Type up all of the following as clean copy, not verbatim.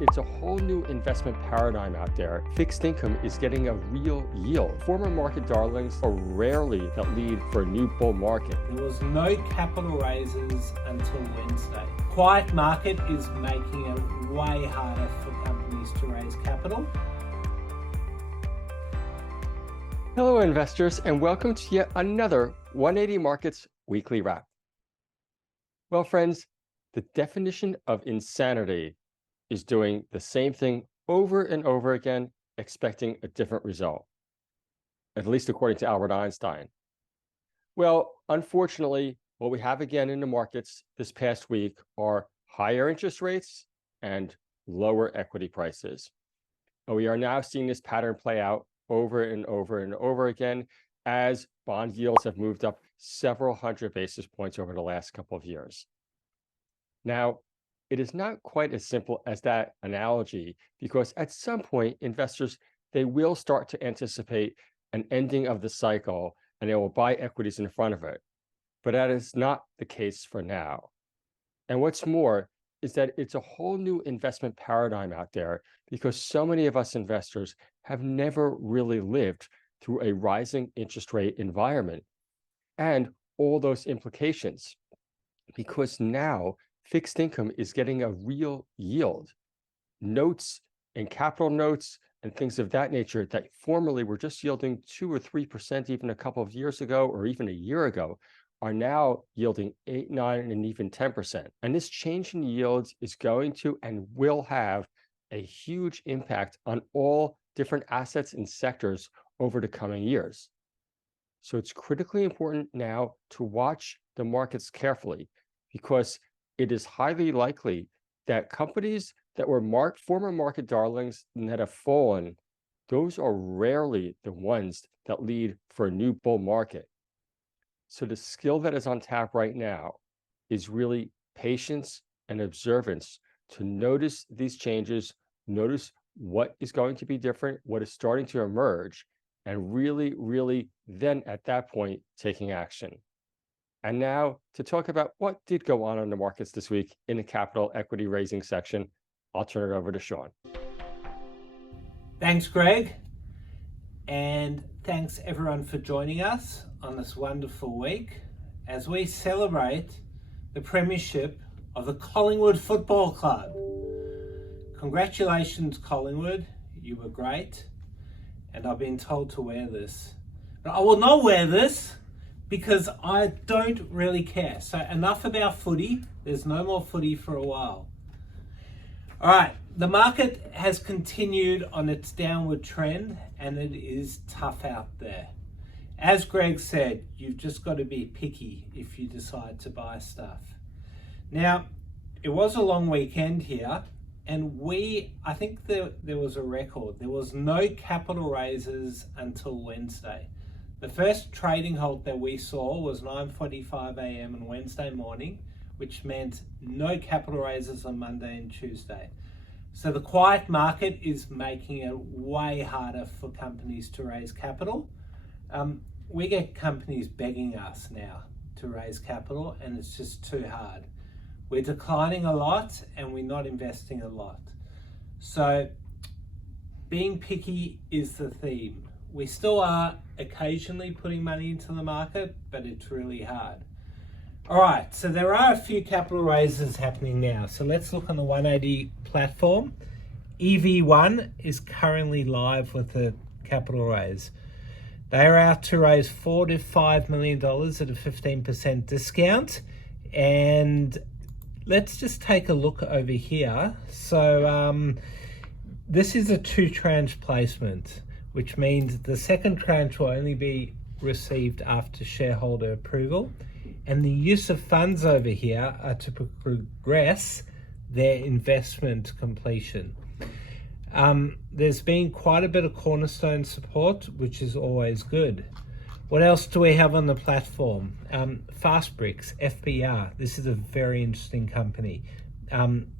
it's a whole new investment paradigm out there. Fixed income is getting a real yield. Former market darlings are rarely that lead for a new bull market. There was no capital raises until Wednesday. Quiet market is making it way harder for companies to raise capital. Hello investors, and welcome to yet another 180 Markets Weekly Wrap. Well friends, the definition of insanity is doing the same thing over and over again, expecting a different result, at least according to Albert Einstein. Well, unfortunately, what we have again in the markets this past week are higher interest rates and lower equity prices. And we are now seeing this pattern play out over and over and over again as bond yields have moved up several hundred basis points over the last couple of years. Now, it is not quite as simple as that analogy, because at some point, investors, they will start to anticipate an ending of the cycle and they will buy equities in front of it. But that is not the case for now. And what's more is that it's a whole new investment paradigm out there, because so many of us investors have never really lived through a rising interest rate environment and all those implications, because now fixed income is getting a real yield. Notes and capital notes and things of that nature that formerly were just yielding 2 or 3% even a couple of years ago or even a year ago are now yielding 8, 9, and even 10%. And this change in yields is going to and will have a huge impact on all different assets and sectors over the coming years. So it's critically important now to watch the markets carefully, because it is highly likely that companies that were former market darlings and that have fallen, those are rarely the ones that lead for a new bull market. So the skill that is on tap right now is really patience and observance to notice these changes, notice what is going to be different, what is starting to emerge, and really then at that point taking action. And now to talk about what did go on in the markets this week in the capital equity raising section, I'll turn it over to Sean. Thanks, Greg. And thanks everyone for joining us on this wonderful week as we celebrate the premiership of the Collingwood Football Club. Congratulations, Collingwood. You were great. And I've been told to wear this. But I will not wear this because I don't really care. So enough about footy. There's no more footy for a while. All right, the market has continued on its downward trend and it is tough out there. As Greg said, you've just got to be picky if you decide to buy stuff. Now, it was a long weekend here, and I think there was a record. There was no capital raises until Wednesday. The first trading halt that we saw was 9:45 a.m. on Wednesday morning, which meant no capital raises on Monday and Tuesday. So the quiet market is making it way harder for companies to raise capital. We get companies begging us now to raise capital, and it's just too hard. We're declining a lot and we're not investing a lot. So being picky is the theme. We still are occasionally putting money into the market, but it's really hard. All right, so there are a few capital raises happening now. So let's look on the 180 platform. EV1 is currently live with a capital raise. They are out to raise $4 to $5 million at a 15% discount. And let's just take a look over here. So this is a 2-tranche placement, which means the second tranche will only be received after shareholder approval. And the use of funds over here are to progress their investment completion. There's been quite a bit of cornerstone support, which is always good. What else do we have on the platform? Fastbricks, FBR. This is a very interesting company.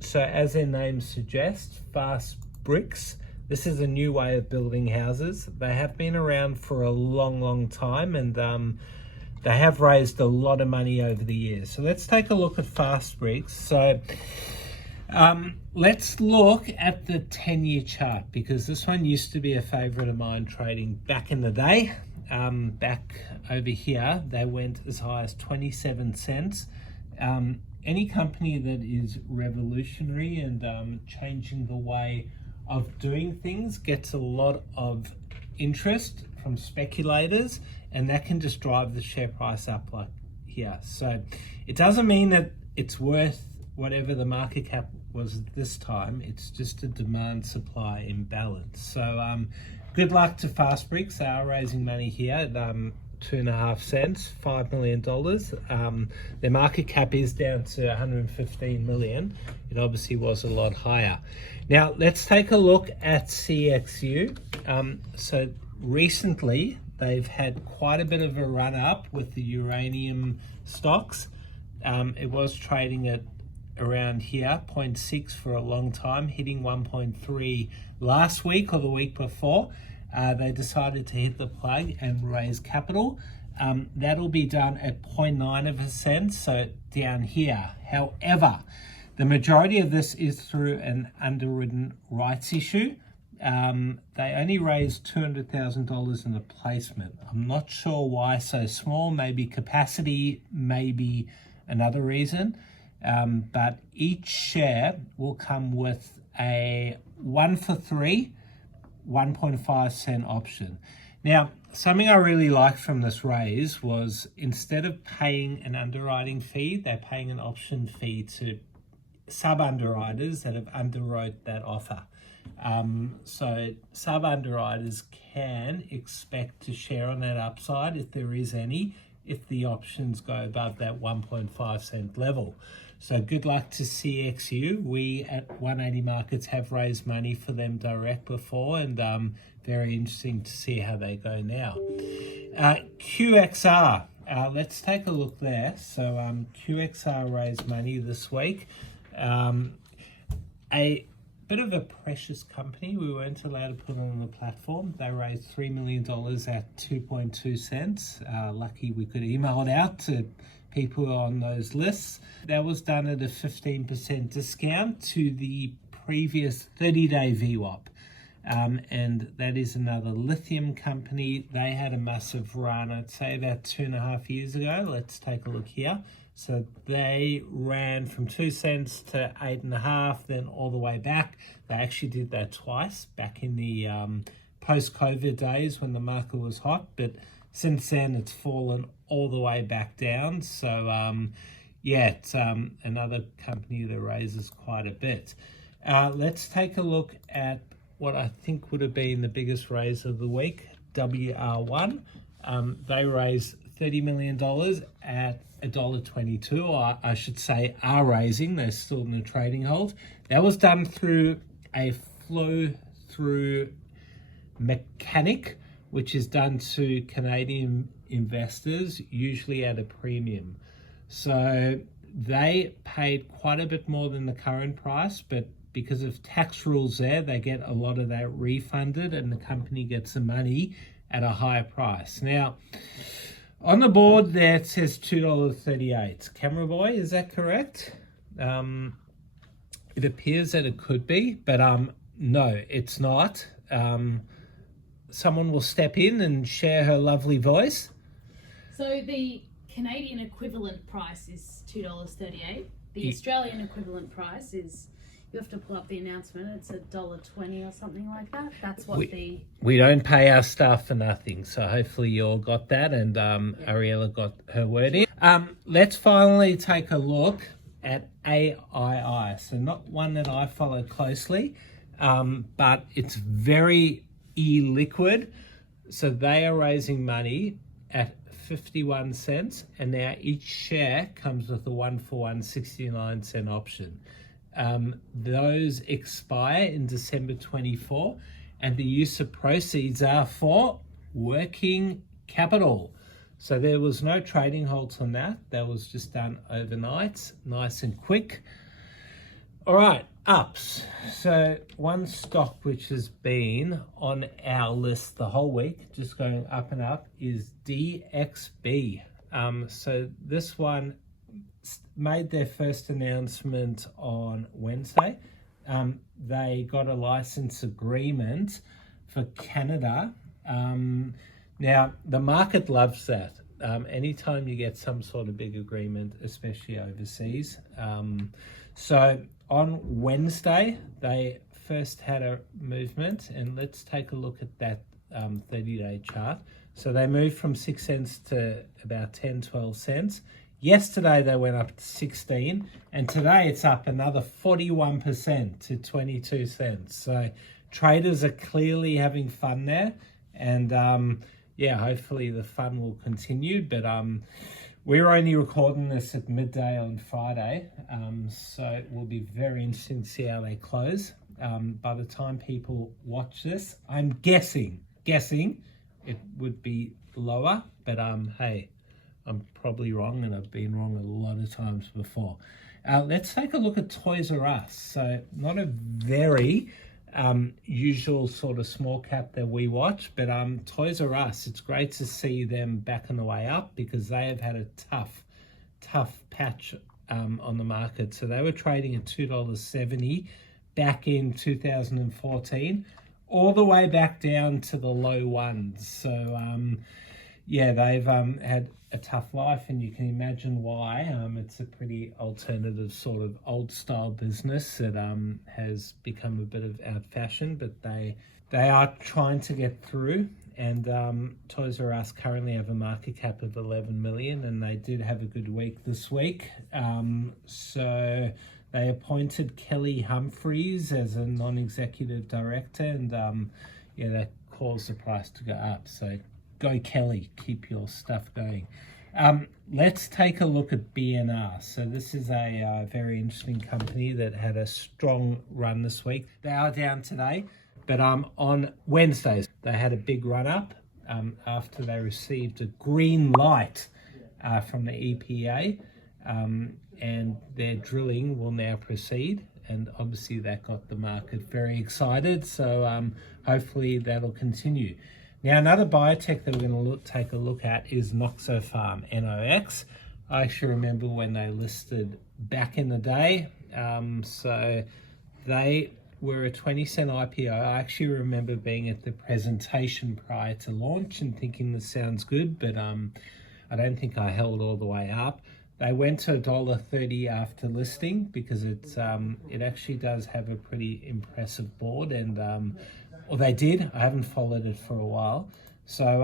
So as their name suggests, Fastbricks, this is a new way of building houses. They have been around for a long time, and they have raised a lot of money over the years. So let's take a look at Fastbricks. So Let's look at the 10-year chart, because this one used to be a favorite of mine trading back in the day. Back over here, they went as high as 27 cents. Any company that is revolutionary and changing the way of doing things gets a lot of interest from speculators, and that can just drive the share price up like here. So it doesn't mean that it's worth whatever the market cap was at this time. It's just a demand supply imbalance. So good luck to Fast Bricks. They are raising money here at 2.5 cents, $5 million. Their market cap is down to 115 million. It obviously was a lot higher. Now let's take a look at CXU. So recently they've had quite a bit of a run up with the uranium stocks. It was trading at around here, 0.6 for a long time, hitting 1.3 last week or the week before. They decided to hit the plug and raise capital. That'll be done at 0.9 of a cent, so down here. However, the majority of this is through an underwritten rights issue. They only raised $200,000 in the placement. I'm not sure why so small. Maybe capacity, maybe another reason. But each share will come with a 1 for 3, 1.5 cent option. Now, something I really liked from this raise was instead of paying an underwriting fee, they're paying an option fee to sub-underwriters that have underwrote that offer. So sub-underwriters can expect to share on that upside, if there is any, if the options go above that 1.5 cent level. So good luck to CXU. We at 180 Markets have raised money for them direct before, and very interesting to see how they go now. QXR, let's take a look there. So QXR raised money this week. A bit of a precious company. We weren't allowed to put on the platform. They raised $3 million at 2.2 cents. Lucky we could email it out to people on those lists. That was done at a 15% discount to the previous 30-day VWAP. And that is another lithium company. They had a massive run, I'd say about 2.5 years ago. Let's take a look here. So they ran from 2 cents to 8.5, then all the way back. They actually did that twice back in the post-COVID days when the market was hot, but since then it's fallen all the way back down. So yeah, it's another company that raises quite a bit. Let's take a look at what I think would have been the biggest raise of the week, WR1. They raised $30 million at $1.22, or I should say are raising. They're still in the trading hold. That was done through a flow-through mechanic, which is done to Canadian investors, usually at a premium. So they paid quite a bit more than the current price, but because of tax rules there, they get a lot of that refunded and the company gets the money at a higher price. Now, on the board there it says $2.38. Camera boy, is that correct? It appears that it could be, but no, it's not. Someone will step in and share her lovely voice. So the Canadian equivalent price is $2.38. The Australian equivalent price is, you have to pull up the announcement, it's $1.20 or something like that. That's what we don't pay our staff for nothing, so hopefully you all got that, and Ariella got her word in. Let's finally take a look at AII. So not one that I follow closely, but it's very illiquid. So they are raising money at 51 cents, and now each share comes with a 1-for-1 69-cent option. Those expire in December 24, and the use of proceeds are for working capital. So there was no trading holds on that. That was just done overnight, nice and quick. All right, ups. So one stock which has been on our list the whole week, just going up and up, is DXB. So this one made their first announcement on Wednesday. They got a license agreement for Canada. Now, the market loves that. Anytime you get some sort of big agreement, especially overseas. So on Wednesday, they first had a movement, and let's take a look at that 30-day chart. So they moved from 6 cents to about 10, 12 cents. Yesterday, they went up to 16, and today it's up another 41% to 22 cents. So traders are clearly having fun there, and yeah, hopefully the fun will continue. But we're only recording this at midday on Friday, so it will be very interesting to see how they close. By the time people watch this, I'm guessing it would be lower, but hey, I'm probably wrong, and I've been wrong a lot of times before. Let's take a look at Toys R Us. So not a very usual sort of small cap that we watch, but Toys R Us, it's great to see them back on the way up, because they have had a tough patch on the market. So they were trading at $2.70 back in 2014, all the way back down to the low ones. So yeah, they've had a tough life, and you can imagine why. It's a pretty alternative sort of old style business that has become a bit of out of fashion, but they are trying to get through. And Toys R Us currently have a market cap of 11 million, and they did have a good week this week. So they appointed Kelly Humphreys as a non-executive director, and yeah, that caused the price to go up. So go Kelly, keep your stuff going. Let's take a look at BNR. So this is a very interesting company that had a strong run this week. They are down today, but on Wednesdays they had a big run up after they received a green light from the EPA, and their drilling will now proceed. And obviously that got the market very excited. So hopefully that'll continue. Now, another biotech that we're going to take a look at is Noxopharm, NOX. I actually remember when they listed back in the day. So they were a 20-cent IPO. I actually remember being at the presentation prior to launch and thinking this sounds good, but I don't think I held all the way up. They went to $1.30 after listing, because it's it actually does have a pretty impressive board, and or they did. I haven't followed it for a while. So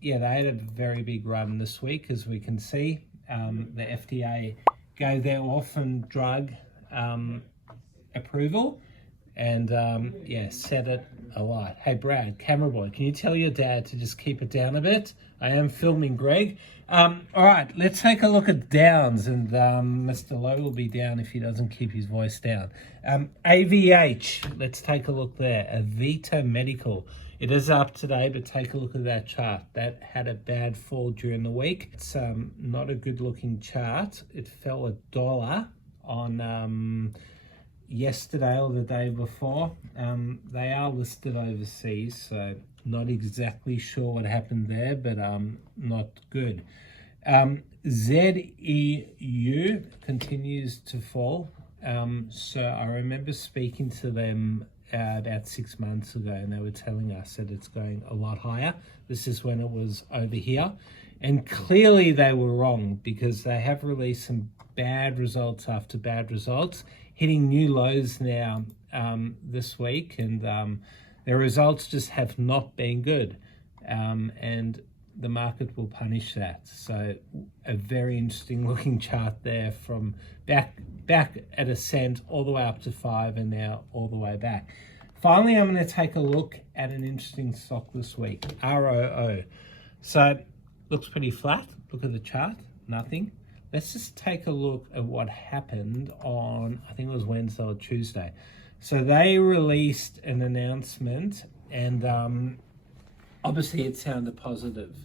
yeah, they had a very big run this week, as we can see. The FDA gave their orphan drug approval, and yeah, set it alight. Hey Brad, camera boy, can you tell your dad to just keep it down a bit? I am filming Greg. All right, let's take a look at Downs, and Mr. Lowe will be down if he doesn't keep his voice down. AVH, let's take a look there. Avita Medical, it is up today, but take a look at that chart. That had a bad fall during the week. It's not a good looking chart. It fell $1 on yesterday or the day before. They are listed overseas, so not exactly sure what happened there, but not good. ZEU continues to fall. So I remember speaking to them about 6 months ago, and they were telling us that it's going a lot higher. This is when it was over here, and clearly they were wrong, because they have released some bad results after bad results, hitting new lows now this week, and their results just have not been good, and the market will punish that. So a very interesting looking chart there, from back at a cent all the way up to 5, and now all the way back. Finally, I'm going to take a look at an interesting stock this week, ROO. So looks pretty flat. Look at the chart, nothing. Let's just take a look at what happened on, I think it was Wednesday or Tuesday. So they released an announcement, and obviously it sounded positive.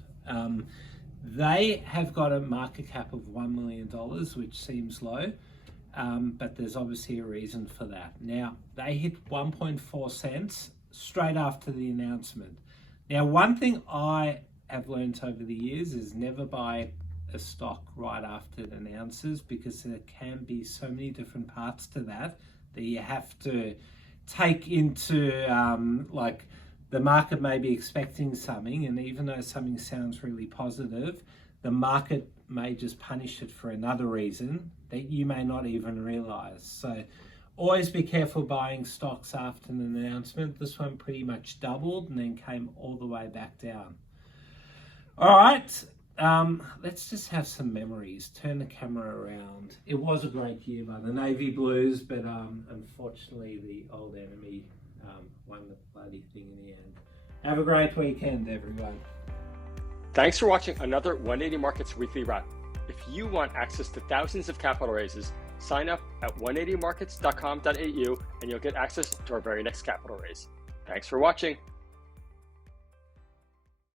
They have got a market cap of $1 million, which seems low, but there's obviously a reason for that. Now, they hit 1.4 cents straight after the announcement. Now, one thing I have learned over the years is never buy a stock right after it announces, because there can be so many different parts to that you have to take into, like, the market may be expecting something, and even though something sounds really positive, the market may just punish it for another reason that you may not even realize. So always be careful buying stocks after an announcement. This one pretty much doubled and then came all the way back down. All right, let's just have some memories. Turn the camera around. It was a great year by the Navy Blues, but unfortunately the old enemy won the bloody thing in the end. Have a great weekend, everyone. Thanks for watching another 180 Markets Weekly Wrap. If you want access to thousands of capital raises, sign up at 180markets.com.au and you'll get access to our very next capital raise. Thanks for watching.